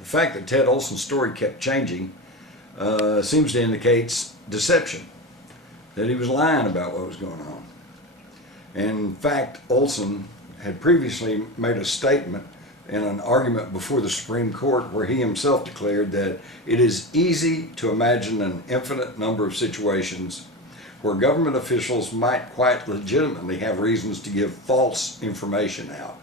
The fact that Ted Olson's story kept changing seems to indicate deception, that he was lying about what was going on. And in fact, Olson had previously made a statement in an argument before the Supreme Court where he himself declared that it is easy to imagine an infinite number of situations where government officials might quite legitimately have reasons to give false information out.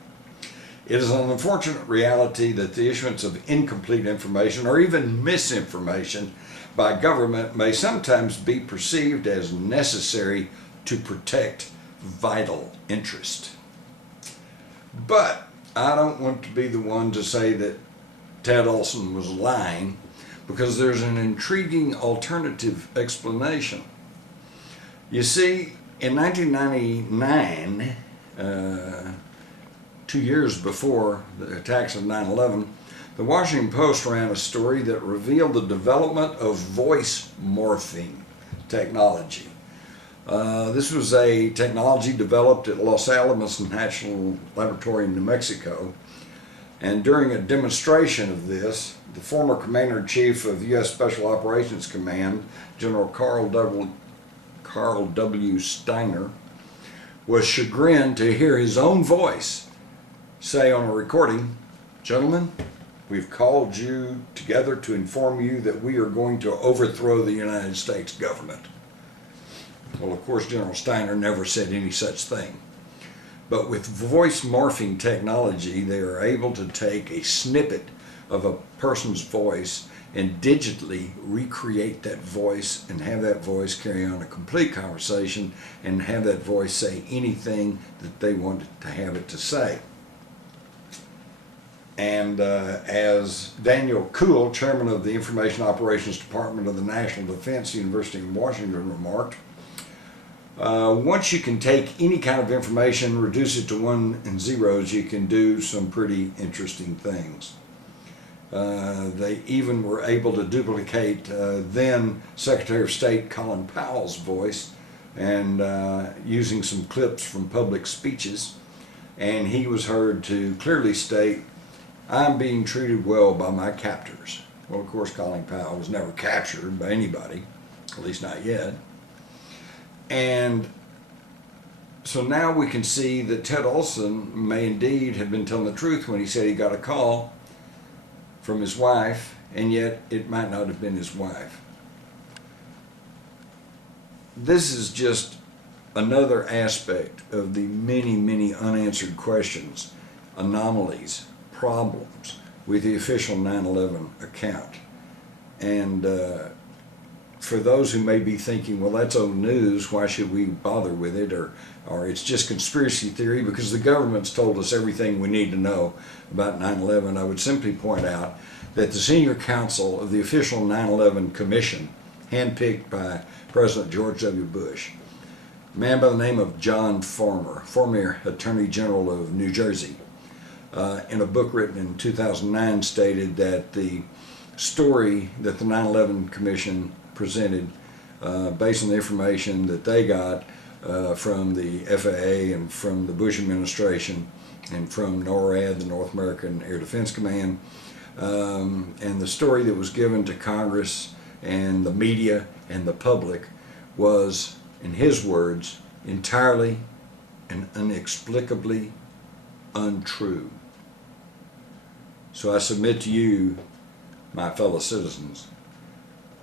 It is an unfortunate reality that the issuance of incomplete information or even misinformation by government may sometimes be perceived as necessary to protect vital interest. But I don't want to be the one to say that Ted Olson was lying, because there's an intriguing alternative explanation. You see, in 1999, 2 years before the attacks of 9/11, the Washington Post ran a story that revealed the development of voice morphing technology. This was a technology developed at Los Alamos National Laboratory in New Mexico. And during a demonstration of this, the former Commander-in-Chief of the U.S. Special Operations Command, General Carl W. Steiner, was chagrined to hear his own voice say on a recording, "Gentlemen, we've called you together to inform you that we are going to overthrow the United States government." Well, of course, General Steiner never said any such thing. But with voice morphing technology, they are able to take a snippet of a person's voice and digitally recreate that voice and have that voice carry on a complete conversation and have that voice say anything that they wanted to have it to say. And as Daniel Kuhl, chairman of the Information Operations Department of the National Defense University of Washington, remarked, once you can take any kind of information, reduce it to ones and zeros, you can do some pretty interesting things. They even were able to duplicate then Secretary of State Colin Powell's voice, and using some clips from public speeches, and he was heard to clearly state, "I'm being treated well by my captors." Well, of course, Colin Powell was never captured by anybody, at least not yet. And so now we can see that Ted Olson may indeed have been telling the truth when he said he got a call from his wife, and yet it might not have been his wife. This is just another aspect of the many, many unanswered questions, anomalies, problems with the official 9/11 account. And for those who may be thinking, well, that's old news, why should we bother with it, or it's just conspiracy theory because the government's told us everything we need to know about 9/11, I would simply point out that the senior counsel of the official 9/11 Commission, handpicked by President George W. Bush, a man by the name of John Farmer, former Attorney General of New Jersey, in a book written in 2009 stated that the story that the 9/11 Commission presented, based on the information that they got from the FAA and from the Bush administration and from NORAD, the North American Air Defense Command, and the story that was given to Congress and the media and the public was, in his words, entirely and inexplicably untrue. So I submit to you, my fellow citizens,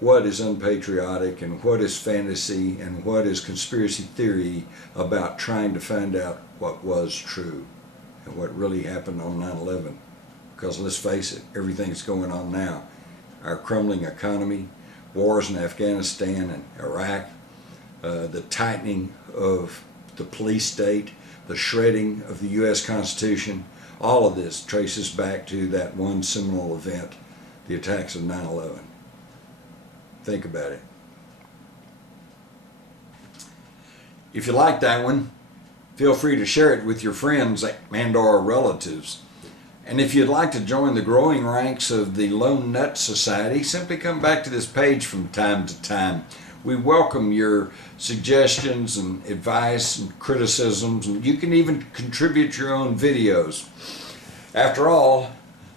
what is unpatriotic and what is fantasy and what is conspiracy theory about trying to find out what was true and what really happened on 9/11. Because let's face it, everything's going on now. Our crumbling economy, wars in Afghanistan and Iraq, the tightening of the police state, the shredding of the U.S. Constitution, all of this traces back to that one seminal event, the attacks of 9/11. Think about it. If you like that one, feel free to share it with your friends and/or relatives. And if you'd like to join the growing ranks of the Lone Nut Society, simply come back to this page from time to time. We welcome your suggestions and advice and criticisms, and you can even contribute your own videos. After all,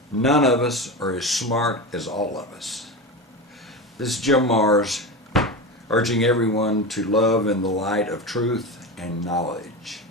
None of us are as smart as all of us. This is Jim Mars, urging everyone to love in the light of truth and knowledge.